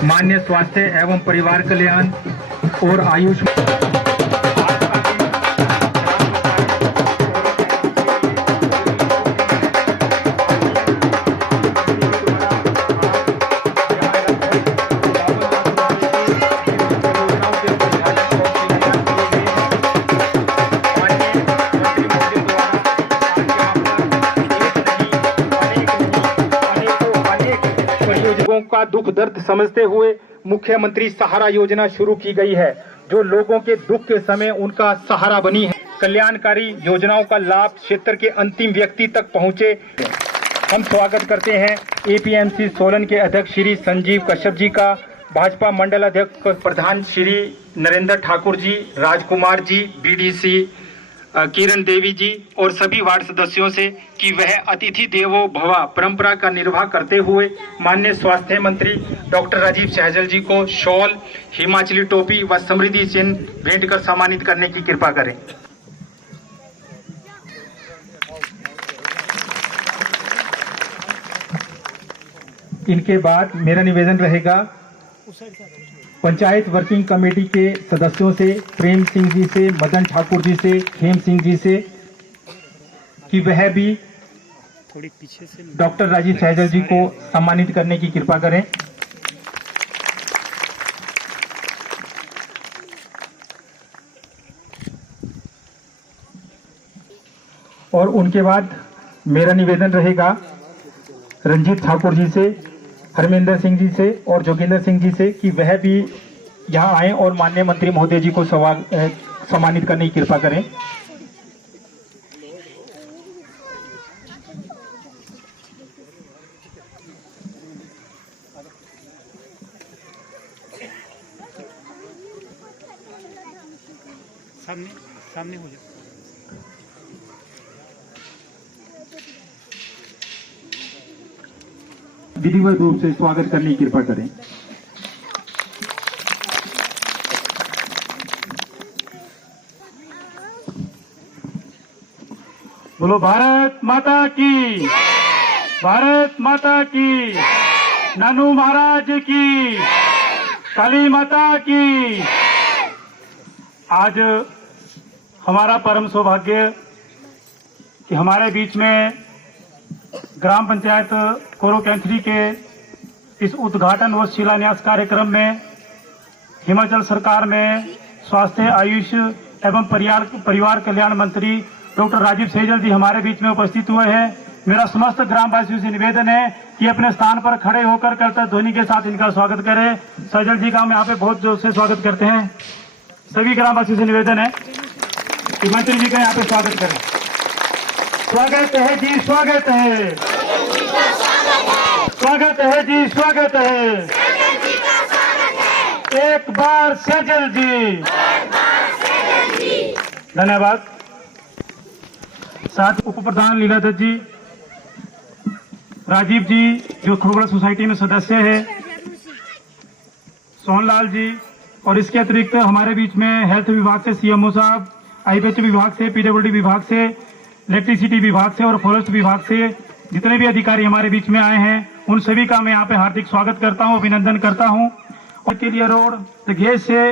माननीय स्वास्थ्य एवं परिवार कल्याण और आयुष का दुख दर्द समझते हुए मुख्यमंत्री सहारा योजना शुरू की गई है, जो लोगों के दुख के समय उनका सहारा बनी है। कल्याणकारी योजनाओं का लाभ क्षेत्र के अंतिम व्यक्ति तक पहुंचे। हम स्वागत करते हैं एपीएमसी सोलन के अध्यक्ष श्री संजीव कश्यप जी का, भाजपा मंडल अध्यक्ष प्रधान श्री नरेंद्र ठाकुर जी, राजकुमार जी, बीडीसी किरण देवी जी और सभी वार्ड सदस्यों से कि वह अतिथि देवो भव परंपरा का निर्वाह करते हुए माननीय स्वास्थ्य मंत्री डॉक्टर राजीव सहजल जी को शॉल, हिमाचली टोपी व समृद्धि चिन्ह भेंट कर सम्मानित करने की कृपा करें। इनके बाद मेरा निवेदन रहेगा पंचायत वर्किंग कमेटी के सदस्यों से, प्रेम सिंह जी से, मदन ठाकुर जी से, खेम सिंह जी से कि वह भी थोड़ी पीछे से डॉक्टर राजीव सहजल जी को सम्मानित करने की कृपा करें। और उनके बाद मेरा निवेदन रहेगा रंजीत ठाकुर जी से, हरमिंदर सिंह जी से और जोगिंदर सिंह जी से कि वह भी यहाँ आए और माननीय मंत्री महोदय जी को सम्मानित करने की कृपा करें। सामने हो जाए। विधिवत रूप से स्वागत करने की कृपा करें। बोलो भारत माता की, भारत माता की, नानू महाराज की, काली माता की। आज हमारा परम सौभाग्य कि हमारे बीच में ग्राम पंचायत कोरो कैंथरी के इस उद्घाटन व शिलान्यास कार्यक्रम में हिमाचल सरकार में स्वास्थ्य, आयुष एवं परिवार कल्याण मंत्री डॉक्टर राजीव सहजल जी हमारे बीच में उपस्थित हुए हैं। मेरा समस्त ग्रामवासियों से निवेदन है कि अपने स्थान पर खड़े होकर कर्तव्य ध्वनि के साथ इनका स्वागत करें। सहजल जी का हम यहाँ पे बहुत जोर से स्वागत करते हैं। सभी ग्रामवासियों से निवेदन है कि मंत्री जी का यहाँ पे स्वागत करें। स्वागत है जी, स्वागत है, स्वागत है जी, स्वागत है। एक बार सहजल जी, धन्यवाद। साथ उप प्रधान लीलादत्त जी, राजीव जी जो खोगड़ा सोसाइटी में सदस्य है, सोहनलाल जी, और इसके अतिरिक्त हमारे बीच में हेल्थ विभाग से सीएमओ साहब, आईपीएच विभाग से, पीडब्ल्यूडी विभाग से, इलेक्ट्रिसिटी विभाग से और फॉरेस्ट विभाग से जितने भी अधिकारी हमारे बीच में आए हैं, उन सभी का मैं यहाँ पे हार्दिक स्वागत करता हूँ, अभिनंदन करता हूँ। और के लिए रोड, लिघेज से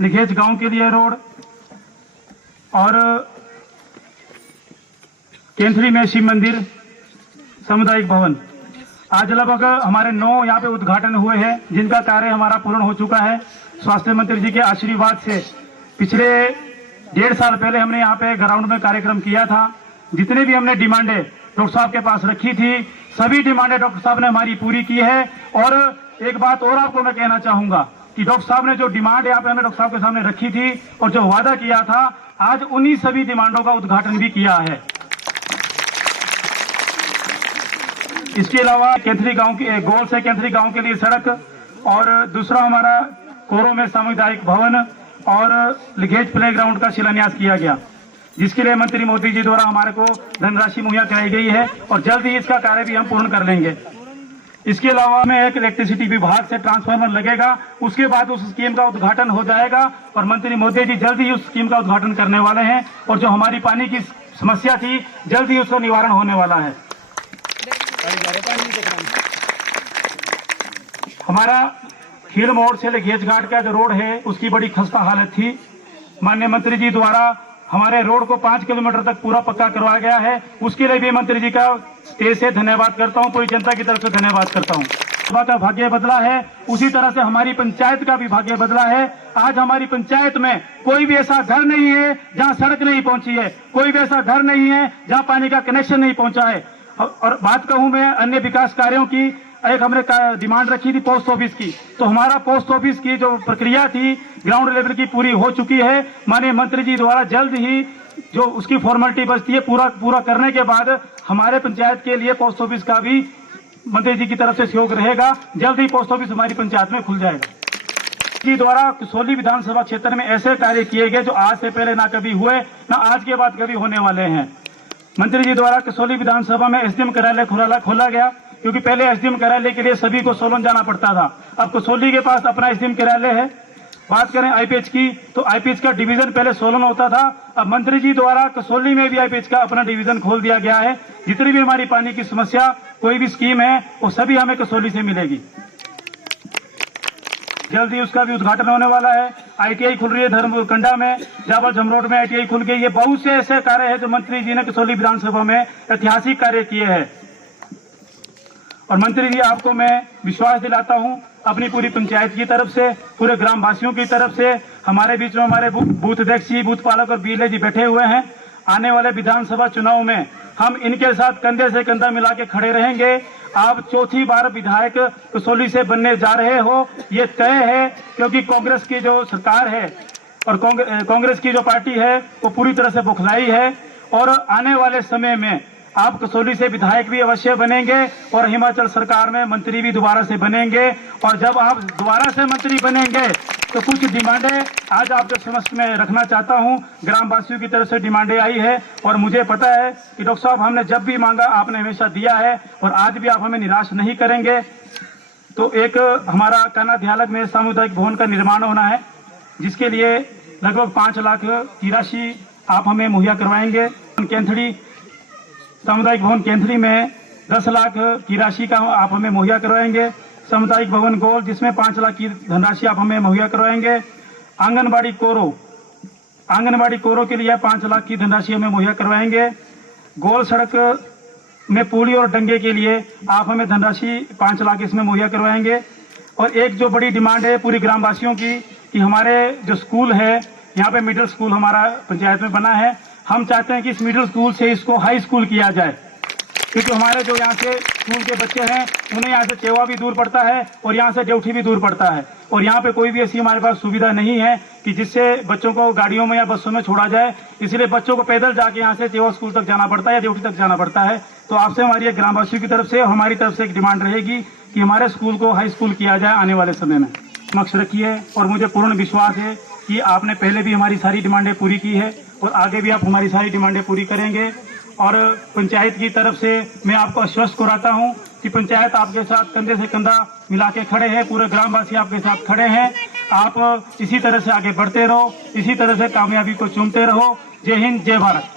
लिघेज गांव के लिए रोड और कैंथरी में शिव मंदिर सामुदायिक भवन, आज लगभग हमारे 9 यहाँ पे उद्घाटन हुए हैं, जिनका कार्य हमारा पूर्ण हो चुका है। स्वास्थ्य मंत्री जी के आशीर्वाद से पिछले 1.5 साल पहले हमने यहाँ पे ग्राउंड में कार्यक्रम किया था। जितने भी हमने डिमांडें डॉक्टर साहब के पास रखी थी, सभी डिमांडें डॉक्टर साहब ने हमारी पूरी की है। और एक बात और आपको मैं कहना चाहूंगा कि डॉक्टर साहब ने जो डिमांड यहाँ पे हमें डॉक्टर साहब के सामने रखी थी और जो वादा किया था, आज उन्हीं सभी डिमांडों का उद्घाटन भी किया है। इसके अलावा कैंथरी गांव के गोल से कैंथरी गांव के लिए सड़क, और दूसरा हमारा कोरो में सामुदायिक भवन और लिघेज प्ले ग्राउंड का शिलान्यास किया गया, जिसके लिए मंत्री मोदी जी द्वारा हमारे को धनराशि मुहैया कराई गई है और जल्द ही इसका कार्य भी हम पूर्ण कर लेंगे। इसके अलावा में एक इलेक्ट्रिसिटी विभाग से ट्रांसफार्मर लगेगा, उसके बाद उस स्कीम का उद्घाटन हो जाएगा और मंत्री मोदी जी जल्द ही उस स्कीम का उद्घाटन करने वाले हैं। और जो हमारी पानी की समस्या थी, जल्द ही उसका निवारण होने वाला है। हमारा खील मोड़ से घेज घाट का जो रोड है उसकी बड़ी खस्ता हालत थी। माननीय मंत्री जी द्वारा हमारे रोड को 5 किलोमीटर तक पूरा पक्का करवाया गया है। उसके लिए भी मंत्री जी का तेज से धन्यवाद करता हूं, पूरी जनता की तरफ से धन्यवाद करता हूं। सभा का भाग्य बदला है, उसी तरह से हमारी पंचायत का भी भाग्य बदला है। आज हमारी पंचायत में कोई भी ऐसा घर नहीं है जहां सड़क नहीं पहुंची है, कोई भी ऐसा घर नहीं है जहां पानी का कनेक्शन नहीं पहुंचा है। और बात कहूं मैं अन्य विकास कार्यों की, एक हमने डिमांड रखी थी पोस्ट ऑफिस की, तो हमारा पोस्ट ऑफिस की जो प्रक्रिया थी ग्राउंड लेवल की पूरी हो चुकी है। माननीय मंत्री जी द्वारा जल्द ही जो उसकी फॉर्मेलिटी बचती है पूरा करने के बाद हमारे पंचायत के लिए पोस्ट ऑफिस का भी मंत्री जी की तरफ से सहयोग रहेगा। जल्द ही पोस्ट ऑफिस हमारी पंचायत में खुल जाएगा। जी द्वारा कसौली विधानसभा क्षेत्र में ऐसे कार्य किए गए जो आज से पहले ना कभी हुए ना आज के बाद कभी होने वाले हैं। मंत्री जी द्वारा कसौली विधानसभा में एसडीएम कार्यालय खोला गया, क्योंकि पहले एसडीएम कार्यालय के लिए सभी को सोलन जाना पड़ता था। अब कसौली के पास अपना एसडीएम कार्यालय है। बात करें आईपीएच की, तो आईपीएच का डिवीजन पहले सोलन होता था, अब मंत्री जी द्वारा कसौली में भी आईपीएच का अपना डिवीजन खोल दिया गया है। जितनी भी हमारी पानी की समस्या, कोई भी स्कीम है, वो सभी हमें कसौली से मिलेगी। जल्दी उसका भी उद्घाटन होने वाला है। आईटीआई खुल रही है धर्मकंडा में, जाबल जमरोड में आईटीआई खुल गई। ये बहुत से ऐसे कार्य है जो मंत्री जी ने कसौली विधानसभा में ऐतिहासिक कार्य किए हैं। और मंत्री जी आपको मैं विश्वास दिलाता हूं अपनी पूरी पंचायत की तरफ से, पूरे ग्राम वासियों की तरफ से, हमारे बीच में हमारे बूथ अध्यक्ष जी, बूथ पालक और बीएलए जी बैठे हुए हैं। आने वाले विधानसभा चुनाव में हम इनके साथ कंधे से कंधा मिला के खड़े रहेंगे। आप चौथी बार विधायक कसौली से बनने जा रहे हो, ये तय है, क्योंकि कांग्रेस की जो सरकार है और कांग्रेस की जो पार्टी है वो पूरी तरह से बौखलाई है। और आने वाले समय में आप कसौली से विधायक भी अवश्य बनेंगे और हिमाचल सरकार में मंत्री भी दोबारा से बनेंगे। और जब आप दोबारा से मंत्री बनेंगे तो कुछ डिमांडें आज आपके समक्ष में रखना चाहता हूं। ग्रामवासियों की तरफ से डिमांडें आई है और मुझे पता है कि डॉक्टर साहब हमने जब भी मांगा आपने हमेशा दिया है और आज भी आप हमें निराश नहीं करेंगे। तो एक हमारा कानाध्यालक में सामुदायिक भवन का निर्माण होना है, जिसके लिए लगभग 5 लाख की राशि आप हमें मुहैया करवाएंगे। कैंथड़ी सामुदायिक भवन कैंथड़ी में 10 लाख की राशि का आप हमें मुहैया करवाएंगे। सामुदायिक भवन गोल, जिसमें 5 लाख की धनराशि आप हमें मुहैया करवाएंगे। आंगनबाड़ी कोरो के लिए 5 लाख की धनराशि हमें मुहैया करवाएंगे। गोल सड़क में पुली और डंगे के लिए आप हमें धनराशि 5 लाख इसमें मुहैया करवाएंगे। और एक जो बड़ी डिमांड है पूरी ग्रामवासियों की कि हमारे जो स्कूल है, यहाँ पे मिडिल स्कूल हमारा पंचायत में बना है, हम चाहते हैं कि इस मिडिल स्कूल से इसको हाई स्कूल किया जाए, क्योंकि हमारे जो यहाँ से स्कूल के बच्चे हैं उन्हें यहाँ से चेवा भी दूर पड़ता है और यहाँ से ड्यूटी भी दूर पड़ता है। और यहाँ पे कोई भी ऐसी हमारे पास सुविधा नहीं है कि जिससे बच्चों को गाड़ियों में या बसों में छोड़ा जाए, इसलिए बच्चों को पैदल जाके यहाँ से चेवा स्कूल तक जाना पड़ता है या ड्यूटी तक जाना पड़ता है। तो आपसे हमारी एक ग्रामवासियों की तरफ से, हमारी तरफ से एक डिमांड रहेगी कि हमारे स्कूल को हाई स्कूल किया जाए आने वाले समय में। समक्ष रखिए और मुझे पूर्ण विश्वास है कि आपने पहले भी हमारी सारी डिमांडें पूरी की है और आगे भी आप हमारी सारी डिमांडें पूरी करेंगे। और पंचायत की तरफ से मैं आपको आश्वस्त कराता हूं कि पंचायत आपके साथ कंधे से कंधा मिला के खड़े हैं, पूरे ग्रामवासी आपके साथ खड़े हैं। आप इसी तरह से आगे बढ़ते रहो, इसी तरह से कामयाबी को चूमते रहो। जय हिंद, जय भारत।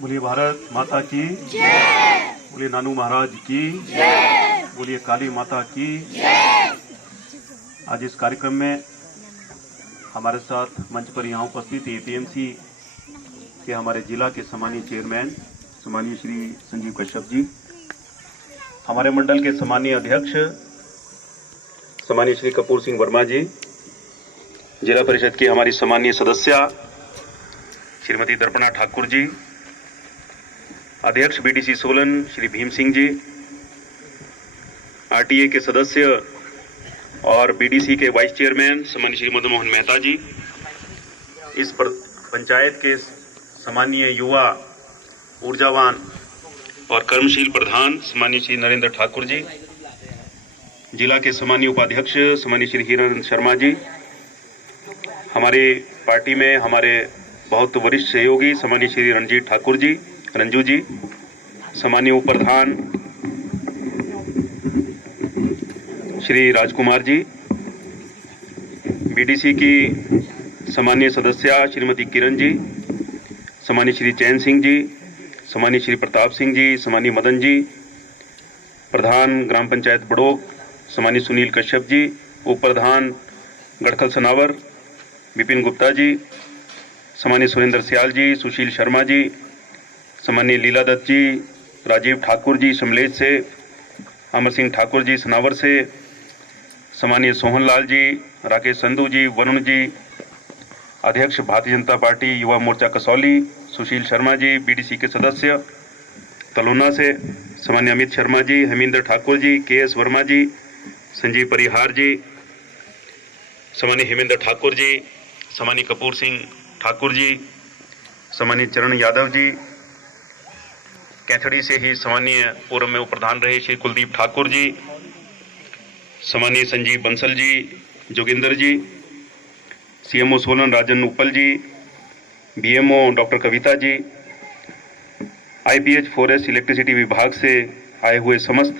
बोलिए भारत माता की जय, बोलिए नानू महाराज की जय, बोलिए काली माता की जय। आज इस कार्यक्रम में हमारे साथ मंच पर यहाँ उपस्थित एपीएमसी के हमारे जिला के सम्मानीय चेयरमैन सम्मानीय श्री संजीव कश्यप जी, हमारे मंडल के सम्मानीय अध्यक्ष सम्मानीय श्री कपूर सिंह वर्मा जी, जिला परिषद की हमारी सम्मानीय सदस्या श्रीमती दर्पणा ठाकुर जी, अध्यक्ष बीडीसी सोलन श्री भीम सिंह जी, आरटीए के सदस्य और बीडीसी के वाइस चेयरमैन सम्मानीय श्री मदन मोहन मेहता जी, इस पंचायत के सम्मानीय युवा ऊर्जावान और कर्मशील प्रधान सम्मानीय श्री नरेंद्र ठाकुर जी, जिला के सम्मानीय उपाध्यक्ष सम्मानीय श्री हिरानंद शर्मा जी, हमारी पार्टी में हमारे बहुत वरिष्ठ सहयोगी सम्मानीय श्री रणजीत ठाकुर जी, रंजू जी, सम्मानीय उप प्रधान श्री राजकुमार जी, बीडीसी की सम्मानीय सदस्या श्रीमती किरण जी, सम्मानीय श्री चैन सिंह जी, सम्मानीय श्री प्रताप सिंह जी, सम्मानीय मदन जी, प्रधान ग्राम पंचायत बड़ोक सम्मानीय सुनील कश्यप जी, उप प्रधान गढ़खल सनावर विपिन गुप्ता जी, सम्मानीय सुरेंद्र सियाल जी, सुशील शर्मा जी, सम्मानीय लीला दत्त जी, राजीव ठाकुर जी समलेज से, अमर सिंह ठाकुर जी सनावर से, सम्मानीय सोहन लाल जी, राकेश संधू जी, वरुण जी, अध्यक्ष भारतीय जनता पार्टी युवा मोर्चा कसौली सुशील शर्मा जी, बीडीसी के सदस्य तलोना से सम्मानीय अमित शर्मा जी, हेमेंद्र ठाकुर जी, केएस वर्मा जी, संजीव परिहार जी, सम्मानीय हेमेंद्र ठाकुर जी, सम्मानीय कपूर सिंह ठाकुर जी, सम्मानीय चरण यादव जी, कैथड़ी से ही सम्मानीय पूर्व में उप प्रधान रहे श्री कुलदीप ठाकुर जी, सम्मानीय संजीव बंसल जी, जोगिंदर जी, सीएमओ सोलन राजन उपल जी, BMO doctor Kavita ji, IPH forest electricity विभाग से आए हुए समस्त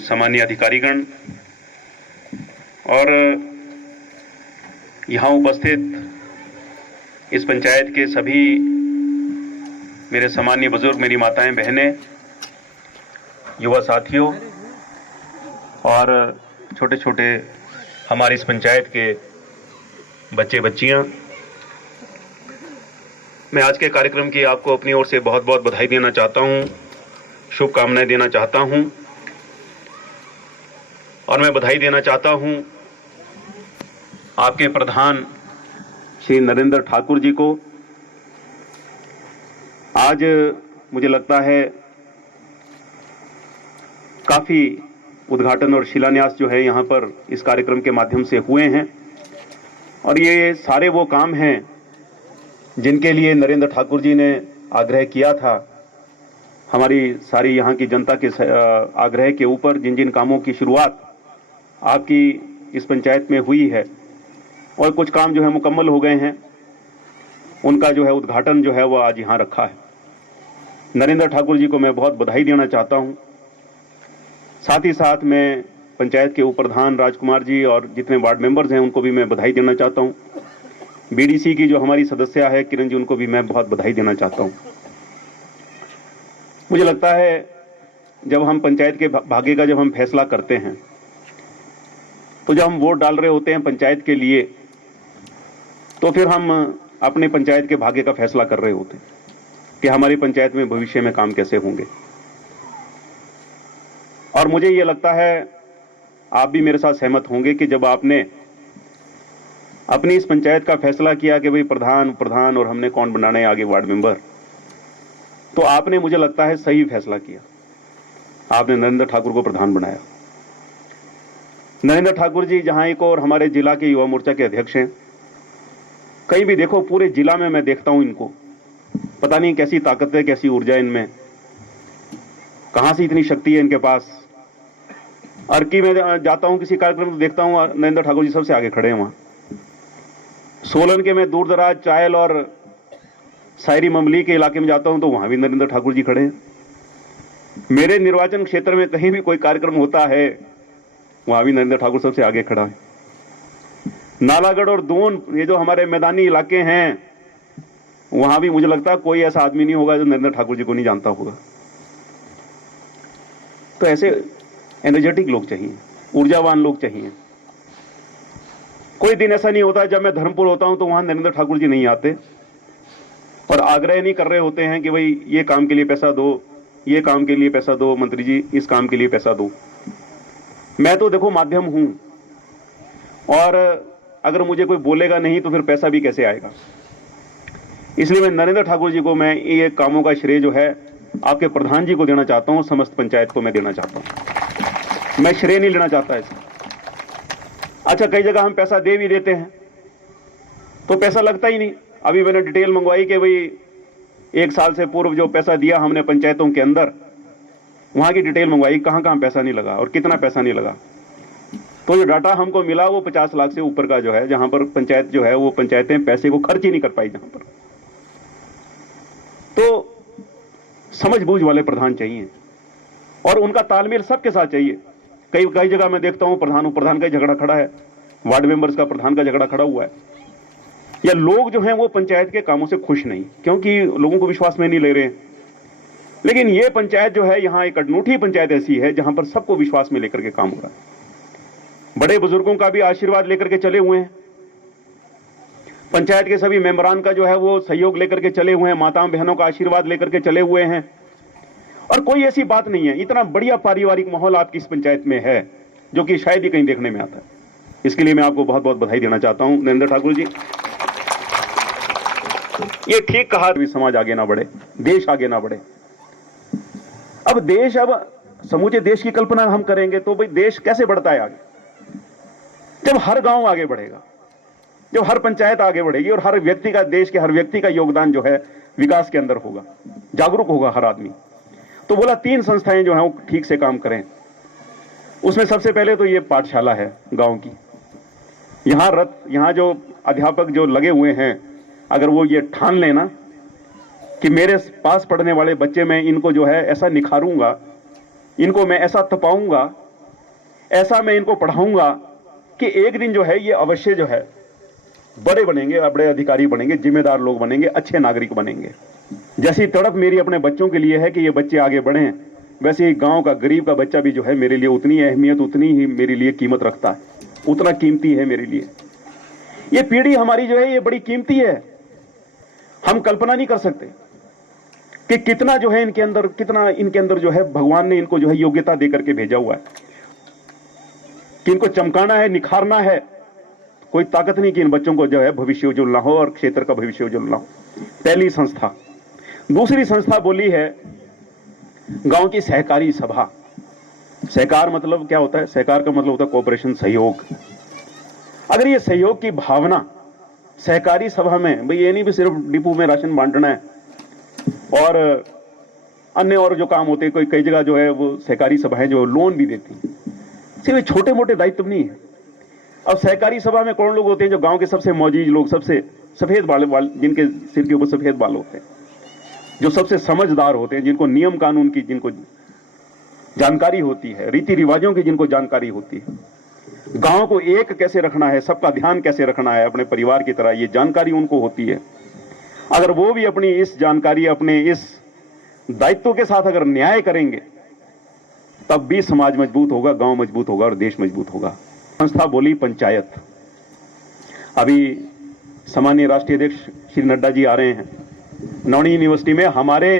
सम्मानीय अधिकारीगण और यहाँ उपस्थित इस पंचायत के सभी मेरे सम्मानीय बुजुर्ग, मेरी माताएं, बहनें, युवा साथियों और छोटे छोटे हमारी इस पंचायत के बच्चे बच्चियां, मैं आज के कार्यक्रम की आपको अपनी ओर से बहुत बहुत बधाई देना चाहता हूं, शुभकामनाएं देना चाहता हूं और मैं बधाई देना चाहता हूं आपके प्रधान श्री नरेंद्र ठाकुर जी को। आज मुझे लगता है काफी उद्घाटन और शिलान्यास जो है यहाँ पर इस कार्यक्रम के माध्यम से हुए हैं और ये सारे वो काम हैं जिनके लिए नरेंद्र ठाकुर जी ने आग्रह किया था। हमारी सारी यहाँ की जनता के आग्रह के ऊपर जिन जिन कामों की शुरुआत आपकी इस पंचायत में हुई है और कुछ काम जो है मुकम्मल हो गए हैं, उनका जो है उद्घाटन जो है वो आज यहाँ रखा है। नरेंद्र ठाकुर जी को मैं बहुत बधाई देना चाहता हूँ। साथ ही साथ मैं पंचायत के उप प्रधान राजकुमार जी और जितने वार्ड मेंबर्स हैं उनको भी मैं बधाई देना चाहता हूँ। बीडीसी की जो हमारी सदस्या है किरण जी, उनको भी मैं बहुत बधाई देना चाहता हूँ। मुझे लगता है जब हम पंचायत के भाग्य का जब हम फैसला करते हैं तो जब हम वोट डाल रहे होते हैं पंचायत के लिए, तो फिर हम अपने पंचायत के भाग्य का फैसला कर रहे होते हैं कि हमारी पंचायत में भविष्य में काम कैसे होंगे। और मुझे ये लगता है आप भी मेरे साथ सहमत होंगे कि जब आपने अपनी इस पंचायत का फैसला किया कि भाई प्रधान और हमने कौन बनाने आगे वार्ड मेंबर, तो आपने मुझे लगता है सही फैसला किया। आपने नरेंद्र ठाकुर को प्रधान बनाया। नरेंद्र ठाकुर जी जहां एक और हमारे जिला के युवा मोर्चा के अध्यक्ष हैं, कहीं भी देखो पूरे जिला में मैं देखता हूं इनको, पता नहीं कैसी ताकत है, कैसी ऊर्जा है इनमें, कहां से इतनी शक्ति है इनके पास। अर्की में जाता हूं किसी कार्यक्रम में, देखता हूं नरेंद्र ठाकुर जी सबसे आगे खड़े हैं वहां। सोलन के मैं दूर दराज चायल और शायरी ममली के इलाके में जाता हूं तो वहां भी नरेंद्र ठाकुर जी खड़े हैं। मेरे निर्वाचन क्षेत्र में कहीं भी कोई कार्यक्रम होता है वहां भी नरेंद्र ठाकुर सबसे आगे खड़ा है। नालागढ़ और दून, ये जो हमारे मैदानी इलाके हैं, वहां भी मुझे लगता है कोई ऐसा आदमी नहीं होगा जो नरेंद्र ठाकुर जी को नहीं जानता होगा। तो ऐसे एनर्जेटिक लोग चाहिए, ऊर्जावान लोग चाहिए। कोई दिन ऐसा नहीं होता जब मैं धर्मपुर होता हूं तो वहां नरेंद्र ठाकुर जी नहीं आते और आग्रह नहीं कर रहे होते हैं कि भाई ये काम के लिए पैसा दो, ये काम के लिए पैसा दो, मंत्री जी इस काम के लिए पैसा दो। मैं तो देखो माध्यम हूं और अगर मुझे कोई बोलेगा नहीं तो फिर पैसा भी कैसे आएगा। इसलिए मैं नरेंद्र ठाकुर जी को मैं ये कामों का श्रेय जो है आपके प्रधान जी को देना चाहता हूं, समस्त पंचायत को मैं देना चाहता हूं। मैं श्रेय नहीं लेना चाहता इसका। अच्छा, कई जगह हम पैसा दे भी देते हैं तो पैसा लगता ही नहीं। अभी मैंने डिटेल मंगवाई कि भाई 1 साल से पूर्व जो पैसा दिया हमने पंचायतों के अंदर, वहां की डिटेल मंगवाई, कहां कहां पैसा नहीं लगा और कितना पैसा नहीं लगा। तो जो डाटा हमको मिला वो 50 लाख से ऊपर का जो है, जहां पर पंचायत जो है वो पंचायतें पैसे को खर्च ही नहीं कर पाई जहां पर। तो समझ बूझ वाले प्रधान चाहिए और उनका तालमेल सबके साथ चाहिए। कई जगह मैं देखता हूं प्रधान का झगड़ा खड़ा है, वार्ड मेंबर्स का प्रधान का झगड़ा खड़ा हुआ है, या लोग जो हैं वो पंचायत के कामों से खुश नहीं, क्योंकि लोगों को विश्वास में नहीं ले रहे हैं। लेकिन ये पंचायत जो है, यहां एक अनूठी पंचायत ऐसी है जहां पर सबको विश्वास में लेकर के काम हो रहा है। बड़े बुजुर्गों का भी आशीर्वाद लेकर के चले हुए हैं, पंचायत के सभी मेंबरान का जो है वो सहयोग लेकर के चले हुए हैं, माताओं बहनों का आशीर्वाद लेकर के चले हुए हैं। और कोई ऐसी बात नहीं है, इतना बढ़िया पारिवारिक माहौल आपकी इस पंचायत में है जो कि शायद ही कहीं देखने में आता है। इसके लिए मैं आपको बहुत बहुत बधाई देना चाहता हूं नरेंद्र ठाकुर जी। ये ठीक कहा, समाज आगे ना बढ़े, देश आगे ना बढ़े। अब समूचे देश की कल्पना हम करेंगे तो भाई देश कैसे बढ़ता है आगे? जब हर गांव आगे बढ़ेगा, जब हर पंचायत आगे बढ़ेगी और हर व्यक्ति का, देश के हर व्यक्ति का योगदान जो है विकास के अंदर होगा, जागरूक होगा हर आदमी। तो बोला 3 संस्थाएं जो हैं वो ठीक से काम करें। उसमें सबसे पहले तो ये पाठशाला है गांव की। यहां जो अध्यापक जो लगे हुए हैं, अगर वो ये ठान लेना कि मेरे पास पढ़ने वाले बच्चे, मैं इनको जो है ऐसा निखारूंगा, इनको मैं ऐसा तपाऊंगा, ऐसा मैं इनको पढ़ाऊंगा कि एक दिन जो है ये अवश्य जो है बड़े बनेंगे, बड़े अधिकारी बनेंगे, जिम्मेदार लोग बनेंगे, अच्छे नागरिक बनेंगे। जैसी तड़प मेरी अपने बच्चों के लिए है कि ये बच्चे आगे बढ़ें, वैसे ही गांव का गरीब का बच्चा भी जो है मेरे लिए उतनी अहमियत, उतनी ही मेरे लिए कीमत रखता है, उतना कीमती है मेरे लिए। ये पीढ़ी हमारी जो है ये बड़ी कीमती है। हम कल्पना नहीं कर सकते कि कितना जो है इनके अंदर जो है भगवान ने इनको जो है योग्यता देकर के भेजा हुआ है कि इनको चमकाना है, निखारना है। कोई ताकत नहीं कि इन बच्चों को जो है भविष्य उज्जवल ना हो और क्षेत्र का भविष्य उज्जवल ना हो। पहली संस्था। दूसरी संस्था बोली है गांव की सहकारी सभा। सहकार मतलब क्या होता है? सहकार का मतलब होता है कोऑपरेशन, सहयोग। अगर ये सहयोग की भावना सहकारी सभा में, भाई ये नहीं भी सिर्फ डिपो में राशन बांटना है और अन्य और जो काम होते हैं, कई जगह जो है वो सहकारी सभाएं जो लोन भी देती हैं, सिर्फ छोटे मोटे दायित्व नहीं है। अब सहकारी सभा में कौन लोग होते हैं? जो गांव के सबसे मौजूद लोग, सबसे सफेद बाल, जिनके सिर के ऊपर सफेद बाल होते हैं, जो सबसे समझदार होते हैं, जिनको नियम कानून की जिनको जानकारी होती है, रीति रिवाजों की जिनको जानकारी होती है, गांव को एक कैसे रखना है, सबका ध्यान कैसे रखना है अपने परिवार की तरह, ये जानकारी उनको होती है। अगर वो भी अपनी इस जानकारी, अपने इस दायित्व के साथ अगर न्याय करेंगे, तब भी समाज मजबूत होगा, गांव मजबूत होगा और देश मजबूत होगा। संस्था बोली पंचायत। अभी सामान्य राष्ट्रीय अध्यक्ष श्री नड्डा जी आ रहे हैं। नौणी यूनिवर्सिटी में हमारे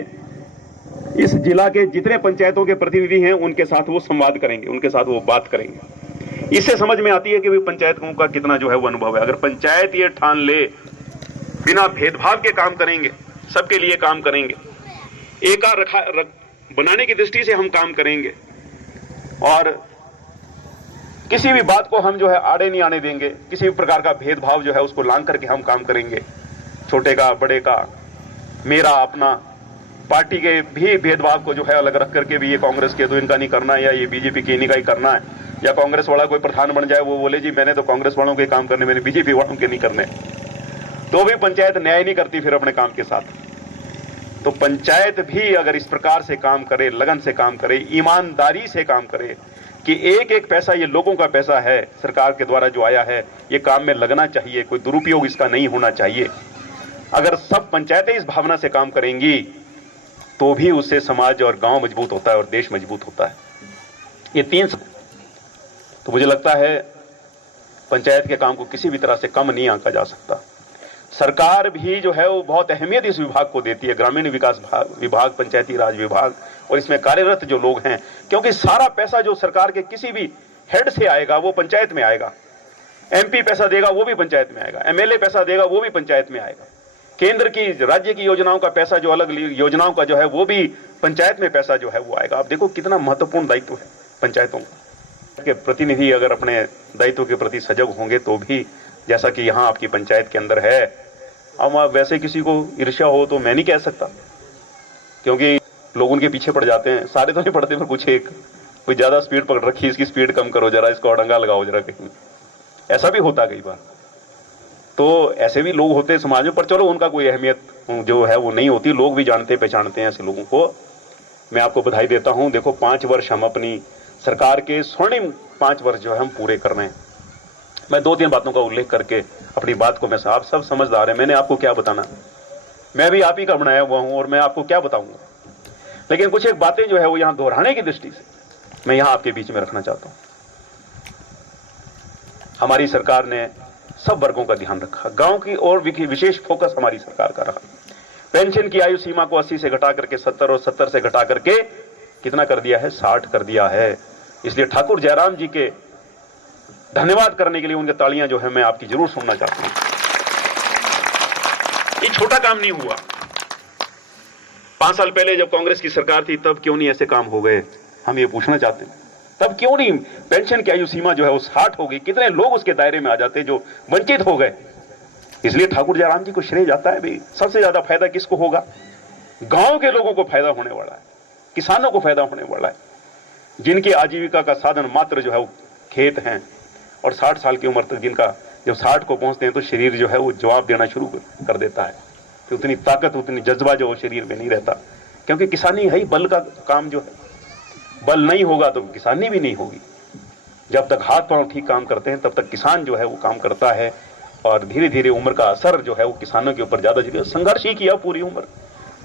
इस जिला के जितने पंचायतों के प्रतिनिधि हैं उनके साथ वो संवाद करेंगे, उनके साथ वो बात करेंगे। इससे समझ में आती है कि पंचायतों का कितना जो है वो अनुभव है। अगर पंचायत ये ठान ले, बिना भेदभाव के काम करेंगे, सबके लिए काम करेंगे, बनाने की दृष्टि से हम काम करेंगे और किसी भी बात को हम जो है आड़े नहीं आने देंगे, किसी भी प्रकार का भेदभाव जो है उसको लांग करके हम काम करेंगे, छोटे का, बड़े का, मेरा, अपना, पार्टी के भी भेदभाव को जो है अलग रख करके भी ये कांग्रेस के तो इनका नहीं करना है, या ये बीजेपी के इन्हीं का ही करना है, या कांग्रेस वाला कोई प्रधान बन जाए वो बोले जी मैंने तो कांग्रेस वालों के काम करने, मैंने बीजेपी वालों के नहीं करने, तो भी पंचायत न्याय नहीं करती फिर अपने काम के साथ। तो पंचायत भी अगर इस प्रकार से काम करे, लगन से काम करे, ईमानदारी से काम करे कि एक एक पैसा ये लोगों का पैसा है, सरकार के द्वारा जो आया है, ये काम में लगना चाहिए, कोई दुरुपयोग इसका नहीं होना चाहिए। अगर सब पंचायतें इस भावना से काम करेंगी तो भी उससे समाज और गांव मजबूत होता है और देश मजबूत होता है। ये 3 तो मुझे लगता है पंचायत के काम को किसी भी तरह से कम नहीं आंका जा सकता। सरकार भी जो है वो बहुत अहमियत इस विभाग को देती है, ग्रामीण विकास विभाग, पंचायती राज विभाग और इसमें कार्यरत जो लोग हैं, क्योंकि सारा पैसा जो सरकार के किसी भी हेड से आएगा वो पंचायत में आएगा। एमपी पैसा देगा वो भी पंचायत में आएगा, एमएलए पैसा देगा वो भी पंचायत में आएगा, केंद्र की, राज्य की योजनाओं का पैसा जो अलग योजनाओं का जो है वो भी पंचायत में पैसा जो है वो आएगा। आप देखो कितना महत्वपूर्ण दायित्व है पंचायतों के प्रतिनिधि अगर अपने दायित्व के प्रति सजग होंगे तो भी, जैसा कि यहाँ आपकी पंचायत के अंदर है। अब वैसे किसी को ईर्ष्या हो तो मैं नहीं कह सकता, क्योंकि लोग उनके पीछे पड़ जाते हैं, सारे तो नहीं पड़ते पर कुछ एक, कोई ज्यादा स्पीड पकड़ रखी, इसकी स्पीड कम करो जरा, इसको अड़ंगा लगाओ जरा कहीं। ऐसा भी होता कई बार। तो ऐसे भी लोग होते समाज में, पर चलो उनका कोई अहमियत जो है वो नहीं होती, लोग भी जानते पहचानते हैं ऐसे लोगों को। मैं आपको बधाई देता हूं। देखो 5 वर्ष हम अपनी सरकार के स्वर्णिम 5 वर्ष जो है हम पूरे कर रहे हैं। मैं 2-3 बातों का उल्लेख करके अपनी बात को, मैं आप सब समझदार हैं, मैंने आपको क्या बताना, मैं भी आप ही का बनाया हुआ हूं और मैं आपको क्या बताऊंगा। लेकिन कुछ एक बातें जो है वो यहां दोहराने की दृष्टि से मैं यहां आपके बीच में रखना चाहता हूं। हमारी सरकार ने सब वर्गों का ध्यान रखा, गांव की और विशेष फोकस हमारी सरकार का रहा। पेंशन की आयु सीमा को 80 से घटा करके 70 और 70 से घटा करके कितना कर दिया है, 60 कर दिया है। इसलिए ठाकुर जयराम जी के धन्यवाद करने के लिए उनके तालियां जो है मैं आपकी जरूर सुनना चाहता हूं। ये छोटा काम नहीं हुआ। 5 साल पहले जब कांग्रेस की सरकार थी तब क्यों नहीं ऐसे काम हो गए, हम ये पूछना चाहते हैं। तब क्यों नहीं पेंशन की आयु सीमा जो है वो 60 हो गई, कितने लोग उसके दायरे में आ जाते जो वंचित हो गए। इसलिए ठाकुर जयराम जी को श्रेय जाता है। भाई सबसे ज्यादा फायदा किसको होगा, गांव के लोगों को फायदा होने वाला है, किसानों को फायदा होने वाला है, जिनकी आजीविका का साधन मात्र जो है वो खेत हैं। और 60 साल की उम्र तक जिनका जब 60 को पहुंचते हैं तो शरीर जो है वो जवाब देना शुरू कर देता है। तो उतनी ताकत, उतनी जज्बा जो शरीर में नहीं रहता, क्योंकि किसानी है ही बल का काम जो है। बल नहीं होगा तो किसानी भी नहीं होगी। जब तक हाथ पांव ठीक काम करते हैं तब तक किसान जो है वो काम करता है। और धीरे धीरे उम्र का असर जो है वो किसानों के ऊपर ज्यादा जरूरी। संघर्ष ही किया पूरी उम्र,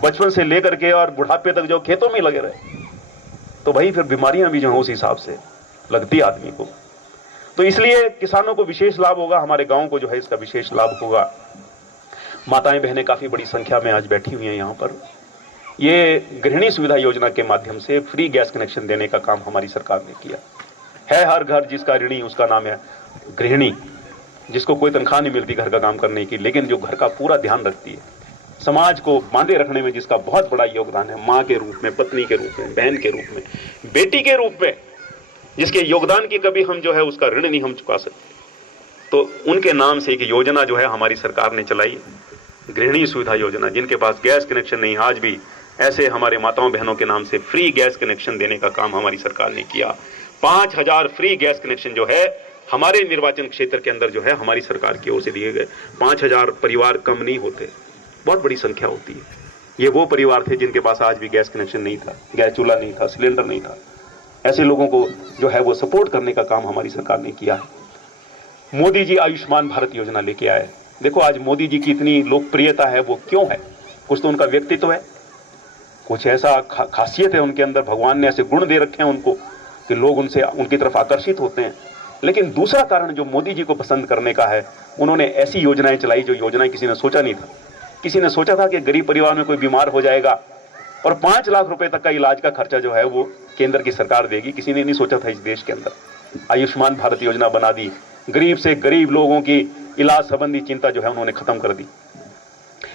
बचपन से लेकर के और बुढ़ापे तक जो खेतों में लगे रहे, तो भाई फिर बीमारियां भी जो है उस हिसाब से लगती आदमी को। तो इसलिए किसानों को विशेष लाभ होगा, हमारे गांव को जो है इसका विशेष लाभ होगा। माताएं बहनें काफी बड़ी संख्या में आज बैठी हुई हैं यहाँ पर। ये गृहिणी सुविधा योजना के माध्यम से फ्री गैस कनेक्शन देने का काम हमारी सरकार ने किया है। हर घर जिसका ऋणी उसका नाम है गृहिणी, जिसको कोई तनख्वाह नहीं मिलती घर का काम करने की, लेकिन जो घर का पूरा ध्यान रखती है, समाज को बांधे रखने में जिसका बहुत बड़ा योगदान है, माँ के रूप में, पत्नी के रूप में, बहन के रूप में, बेटी के रूप में, जिसके योगदान की कभी हम जो है उसका ऋण नहीं हम चुका सकते। तो उनके नाम से एक योजना जो है हमारी सरकार ने चलाई, गृहिणी सुविधा योजना। जिनके पास गैस कनेक्शन नहीं, आज भी ऐसे हमारे माताओं बहनों के नाम से फ्री गैस कनेक्शन देने का काम हमारी सरकार ने किया। 5000 फ्री गैस कनेक्शन जो है हमारे निर्वाचन क्षेत्र के अंदर जो है हमारी सरकार की ओर से दिए गए। 5000 परिवार कम नहीं होते, बहुत बड़ी संख्या होती है। ये वो परिवार थे जिनके पास आज भी गैस कनेक्शन नहीं था, गैस चूल्हा नहीं था, सिलेंडर नहीं था। ऐसे लोगों को जो है वो सपोर्ट करने का काम हमारी सरकार ने किया है। मोदी जी आयुष्मान भारत योजना लेके आए। देखो आज मोदी जी की इतनी लोकप्रियता है, वो क्यों है? कुछ तो उनका व्यक्तित्व है, कुछ ऐसा खासियत है उनके अंदर, भगवान ने ऐसे गुण दे रखे हैं उनको कि लोग उनसे उनकी तरफ आकर्षित होते हैं। लेकिन दूसरा कारण जो मोदी जी को पसंद करने का है, उन्होंने ऐसी योजनाएं चलाई जो योजनाएं किसी ने सोचा नहीं था। किसी ने सोचा था कि गरीब परिवार में कोई बीमार हो जाएगा और 5 लाख रुपए तक का इलाज का खर्चा जो है वो केंद्र की सरकार देगी, किसी ने नहीं सोचा था इस देश के अंदर। आयुष्मान भारत योजना बना दी, गरीब से गरीब लोगों की इलाज संबंधी चिंता जो है उन्होंने खत्म कर दी।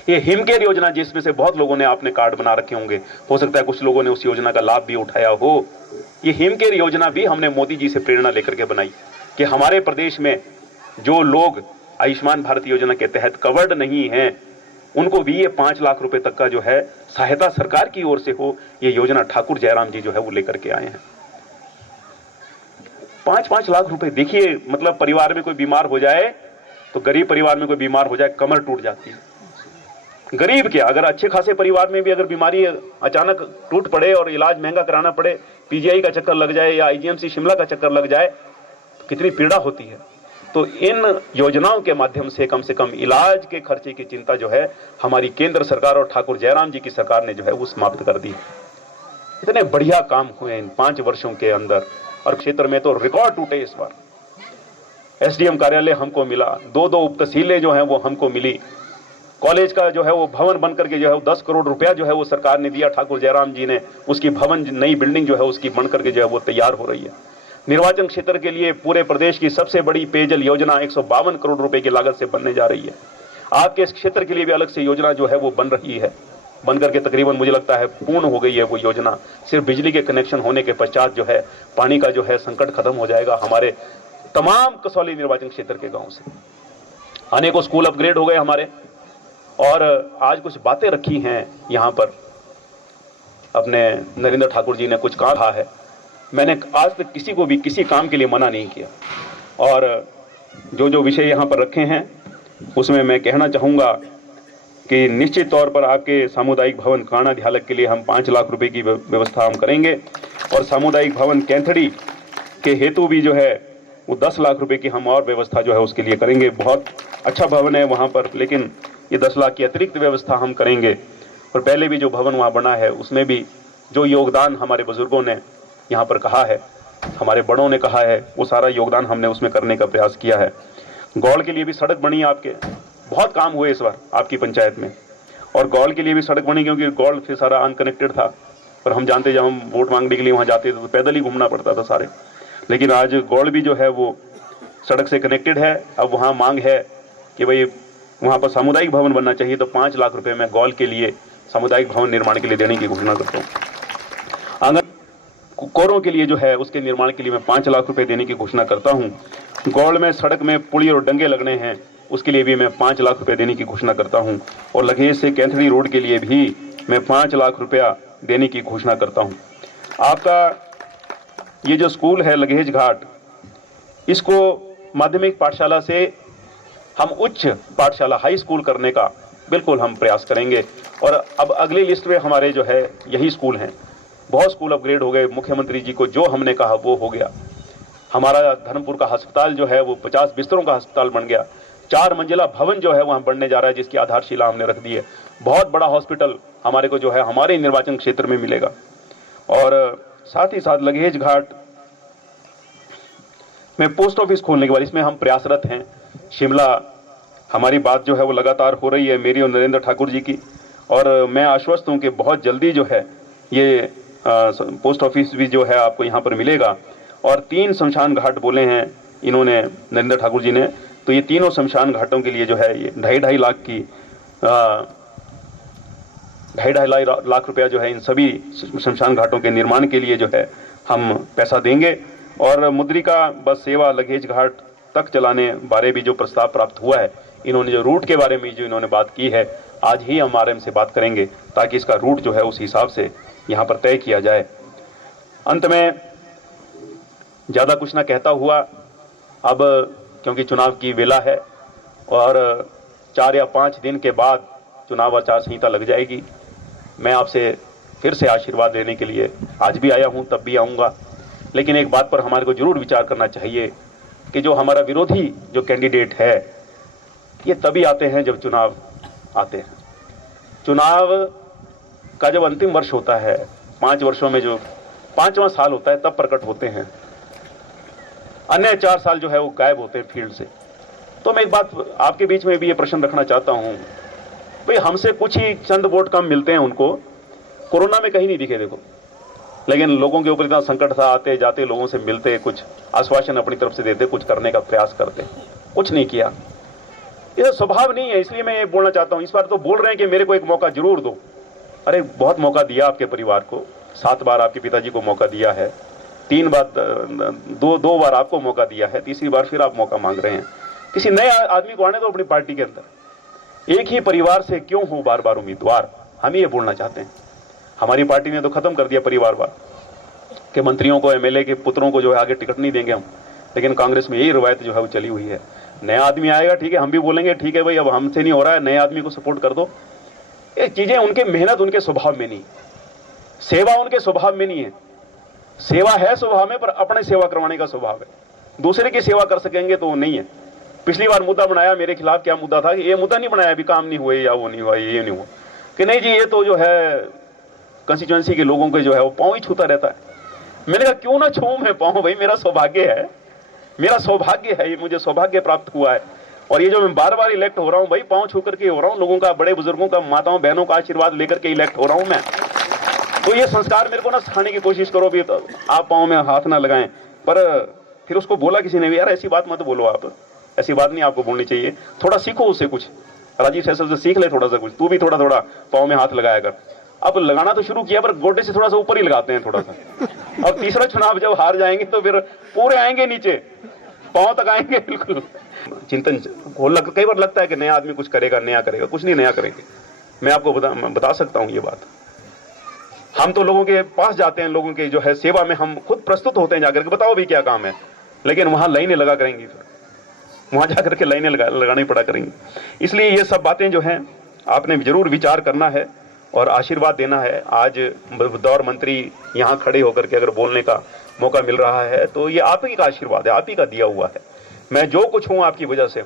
ये हिमकेयर योजना, जिसमें से बहुत लोगों ने आपने कार्ड बना रखे होंगे, हो सकता है कुछ लोगों ने उस योजना का लाभ भी उठाया हो। ये हिमकेयर योजना भी हमने मोदी जी से प्रेरणा लेकर के बनाई कि हमारे प्रदेश में जो लोग आयुष्मान भारत योजना के तहत कवर्ड नहीं हैं, उनको भी ये 5 लाख रुपए तक का जो है सहायता सरकार की ओर से हो। ये योजना ठाकुर जयराम जी जो है वो लेकर के आए हैं। 5-5 लाख रुपए, देखिए मतलब परिवार में कोई बीमार हो जाए तो, गरीब परिवार में कोई बीमार हो जाए, कमर टूट जाती है। गरीब क्या, अगर अच्छे खासे परिवार में भी अगर बीमारी अचानक टूट पड़े और इलाज महंगा कराना पड़े, पीजीआई का चक्कर लग जाए या आईजीएमसी शिमला का चक्कर लग जाए, तो कितनी पीड़ा होती है। तो इन योजनाओं के माध्यम से कम इलाज के खर्चे की चिंता जो है हमारी केंद्र सरकार और ठाकुर जयराम जी की सरकार ने जो है वो समाप्त कर दी। इतने बढ़िया काम हुए इन 5 वर्षों के अंदर, और क्षेत्र में तो रिकॉर्ड टूटे। इस बार एसडीएम कार्यालय हमको मिला, 2 उप तहसीलें जो है वो हमको मिली, कॉलेज का जो है वो भवन बनकर के जो है 10 करोड़ रुपया जो है वो सरकार ने दिया, ठाकुर जयराम जी ने, उसकी भवन नई बिल्डिंग जो है उसकी बनकर के जो है वो तैयार हो रही है। निर्वाचन क्षेत्र के लिए पूरे प्रदेश की सबसे बड़ी पेयजल योजना 152 करोड़ रुपए की लागत से बनने जा रही है। आपके इस क्षेत्र के लिए भी अलग से योजना जो है वो बन रही है, बनकर के तकरीबन मुझे लगता है पूर्ण हो गई है वो योजना। सिर्फ बिजली के कनेक्शन होने के पश्चात जो है पानी का जो है संकट खत्म हो जाएगा हमारे तमाम कसौली निर्वाचन क्षेत्र के गांव से। अनेकों स्कूल अपग्रेड हो गए हमारे, और आज कुछ बातें रखी हैं यहाँ पर, अपने नरेंद्र ठाकुर जी ने कुछ कहा है मैंने आज तक किसी को भी किसी काम के लिए मना नहीं किया। और जो जो विषय यहाँ पर रखे हैं उसमें मैं कहना चाहूँगा कि निश्चित तौर पर आपके सामुदायिक भवन काना ध्यालक के लिए हम 5 लाख रुपए की व्यवस्था हम करेंगे, और सामुदायिक भवन कैंथड़ी के हेतु भी जो है वो 10 लाख रुपए की हम और व्यवस्था जो है उसके लिए करेंगे। बहुत अच्छा भवन है वहाँ पर, लेकिन ये 10 लाख की अतिरिक्त व्यवस्था हम करेंगे। और पहले भी जो भवन वहाँ बना है उसमें भी जो योगदान हमारे बुजुर्गों ने यहाँ पर कहा है, हमारे बड़ों ने कहा है, वो सारा योगदान हमने उसमें करने का प्रयास किया है। गौड़ के लिए भी सड़क बनी, आपके बहुत काम हुए इस बार आपकी पंचायत में, और गौड़ के लिए भी सड़क बनी, क्योंकि गौड़ फिर सारा अनकनेक्टेड था। पर हम जानते जब हम वोट मांगने के लिए वहाँ जाते थे तो पैदल ही घूमना पड़ता था सारे, लेकिन आज गौड़ भी जो है वो सड़क से कनेक्टेड है। अब वहाँ मांग है कि भाई वहाँ पर सामुदायिक भवन बनना चाहिए, तो 5 लाख रुपए मैं गौड़ के लिए सामुदायिक भवन निर्माण के लिए देने की घोषणा करता हूँ। आंगन कोरों के लिए जो है उसके निर्माण के लिए मैं 5 लाख रुपए देने की घोषणा करता हूँ। गौड़ में सड़क में पुली और डंगे लगने हैं, उसके लिए भी मैं 5 लाख रुपए देने की घोषणा करता हूँ। और लगेज से कैंथड़ी रोड के लिए भी मैं 5 लाख रुपया देने की घोषणा करता हूँ। आपका ये जो स्कूल है लगेज घाट, इसको माध्यमिक पाठशाला से हम उच्च पाठशाला हाई स्कूल करने का बिल्कुल हम प्रयास करेंगे। और अब अगली लिस्ट में हमारे जो है यही स्कूल हैं। बहुत स्कूल अपग्रेड हो गए, मुख्यमंत्री जी को जो हमने कहा वो हो गया। हमारा धर्मपुर का अस्पताल जो है वो 50 बिस्तरों का अस्पताल बन गया। 4 मंजिला भवन जो है वहाँ बनने जा रहा है, जिसकी आधारशिला हमने रख दी है। बहुत बड़ा हॉस्पिटल हमारे को जो है हमारे निर्वाचन क्षेत्र में मिलेगा। और साथ ही साथ लगेज घाट में पोस्ट ऑफिस खोलने के बाद इसमें हम प्रयासरत हैं। शिमला हमारी बात जो है वो लगातार हो रही है, मेरी और नरेंद्र ठाकुर जी की, और मैं आश्वस्त हूँ कि बहुत जल्दी जो है ये पोस्ट ऑफिस भी जो है आपको यहाँ पर मिलेगा। और 3 शमशान घाट बोले हैं इन्होंने, नरेंद्र ठाकुर जी ने, तो ये तीनों शमशान घाटों के लिए जो है ये 2.5 लाख की 2.5 लाख रुपया जो है इन सभी शमशान घाटों के निर्माण के लिए जो है हम पैसा देंगे। और मुद्रिका बस सेवा लगेज घाट तक चलाने बारे भी जो प्रस्ताव प्राप्त हुआ है, इन्होंने जो रूट के बारे में जो इन्होंने बात की है, आज ही हम आरएम से बात करेंगे ताकि इसका रूट जो है उस हिसाब से यहाँ पर तय किया जाए। अंत में ज़्यादा कुछ ना कहता हुआ, अब क्योंकि चुनाव की वेला है और 4 या 5 दिन के बाद चुनाव आचार संहिता लग जाएगी, मैं आपसे फिर से आशीर्वाद लेने के लिए आज भी आया हूँ, तब भी आऊँगा। लेकिन एक बात पर हमारे को जरूर विचार करना चाहिए कि जो हमारा विरोधी जो कैंडिडेट है, ये तभी आते हैं जब चुनाव आते हैं। चुनाव का जब अंतिम वर्ष होता है, 5 वर्षों में जो 5वां साल होता है, तब प्रकट होते हैं। अन्य 4 साल जो है वो गायब होते हैं फील्ड से। तो मैं एक बात आपके बीच में भी ये प्रश्न रखना चाहता हूँ, भाई हमसे कुछ ही चंद वोट कम मिलते हैं उनको, कोरोना में कहीं नहीं दिखे देखो, लेकिन लोगों के ऊपर इतना संकट था, आते जाते लोगों से मिलते, कुछ आश्वासन अपनी तरफ से देते, कुछ करने का प्रयास करते, कुछ नहीं किया। ये स्वभाव नहीं है, इसलिए मैं ये बोलना चाहता हूँ। इस बार तो बोल रहे हैं कि मेरे को एक मौका जरूर दो। अरे बहुत मौका दिया आपके परिवार को, 7 बार आपके पिताजी को मौका दिया है, 3 बार, 2 बार आपको मौका दिया है, तीसरी बार फिर आप मौका मांग रहे हैं। किसी नए आदमी को आने दो अपनी पार्टी के अंदर। एक ही परिवार से क्यों हो बार बार उम्मीदवार, हम ये बोलना चाहते हैं। हमारी पार्टी ने तो खत्म कर दिया परिवारवाद के मंत्रियों को, एमएलए के पुत्रों को जो है आगे टिकट नहीं देंगे हम, लेकिन कांग्रेस में यही रवायत जो है वो चली हुई है। नया आदमी आएगा, ठीक है, हम भी बोलेंगे ठीक है भाई अब हमसे नहीं हो रहा है, नए आदमी को सपोर्ट कर दो। ये चीजें उनके मेहनत उनके स्वभाव में नहीं, सेवा उनके स्वभाव में नहीं है। सेवा है स्वभाव में, पर अपने सेवा करवाने का स्वभाव है। दूसरे की सेवा कर सकेंगे तो वो नहीं है। पिछली बार मुद्दा बनाया मेरे खिलाफ, क्या मुद्दा था कि ये मुद्दा नहीं बनाया, अभी काम नहीं हुए या वो नहीं हुआ, ये नहीं हुआ, कि नहीं जी ये तो जो है कंस्टिट्यूएंसी के लोगों के जो है वो पाँव ही छूता रहता है। मैंने कहा क्यों ना छूऊं मैं पाँव, भाई मेरा सौभाग्य है, मेरा सौभाग्य है, ये मुझे सौभाग्य प्राप्त हुआ है। और ये जो मैं बार बार इलेक्ट हो रहा हूँ भाई, पाँव छू करके हो रहा हूँ, लोगों का, बड़े बुजुर्गों का, माताओं बहनों का आशीर्वाद लेकर के इलेक्ट हो रहा हूँ मैं। तो ये संस्कार मेरे को ना सिखाने की कोशिश करो भी, तो आप पाँव में हाथ ना लगाएं। पर फिर उसको बोला किसी ने भी, यार ऐसी बात मत बोलो, आप ऐसी बात नहीं आपको बोलनी चाहिए, थोड़ा सीखो उससे कुछ, राजीव सहसल से सीख ले थोड़ा सा कुछ, तू भी थोड़ा थोड़ा पाँव में हाथ लगाया कर। अब लगाना तो शुरू किया, पर गोडे से थोड़ा सा ऊपर ही लगाते हैं थोड़ा सा। और तीसरा चुनाव जब हार जाएंगे तो फिर पूरे आएंगे नीचे, पाँव तक आएंगे बिल्कुल। चिंतन कई बार लगता है कि नया आदमी कुछ करेगा, नया करेगा, कुछ नहीं नया करेंगे। मैं आपको बता सकता हूँ ये बात। हम तो लोगों के पास जाते हैं, लोगों के जो है सेवा में हम खुद प्रस्तुत होते हैं जाकर के, बताओ भी क्या काम है, लेकिन वहां लाइनें लगा करेंगी, फिर वहां जाकर के लाइनें लगानी पड़ा करेंगी। इसलिए ये सब बातें जो हैं आपने जरूर विचार करना है और आशीर्वाद देना है। आज बतौर मंत्री यहाँ खड़े होकर के अगर बोलने का मौका मिल रहा है तो ये आप ही का आशीर्वाद है, आप ही का दिया हुआ है। मैं जो कुछ हूँ आपकी वजह से,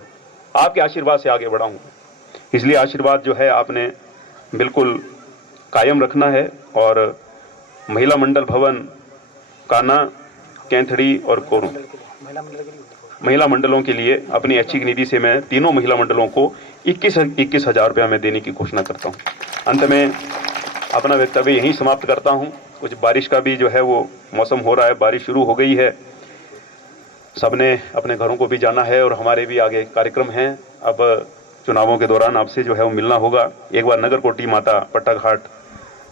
आपके आशीर्वाद से आगे बढ़ा हूँ। इसलिए आशीर्वाद जो है आपने बिल्कुल कायम रखना है। और महिला मंडल भवन काना, कैंथड़ी और कोरू महिला मंडलों के लिए अपनी ऐच्छिक निधि से मैं तीनों महिला मंडलों को 21,000 रुपया मैं देने की घोषणा करता हूँ। अंत में अपना वक्तव्य यहीं समाप्त करता हूँ। कुछ बारिश का भी जो है वो मौसम हो रहा है, बारिश शुरू हो गई है, सबने अपने घरों को भी जाना है और हमारे भी आगे कार्यक्रम हैं। अब चुनावों के दौरान आपसे जो है वो मिलना होगा। एक बार नगर कोटी माता पट्टा घाट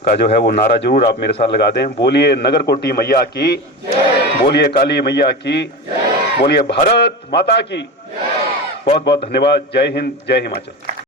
का जो है वो नारा जरूर आप मेरे साथ लगा दें। बोलिए नगर कोटी मैया की, बोलिए काली मैया की, बोलिए भारत माता की। बहुत बहुत धन्यवाद। जय हिंद, जय हिमाचल।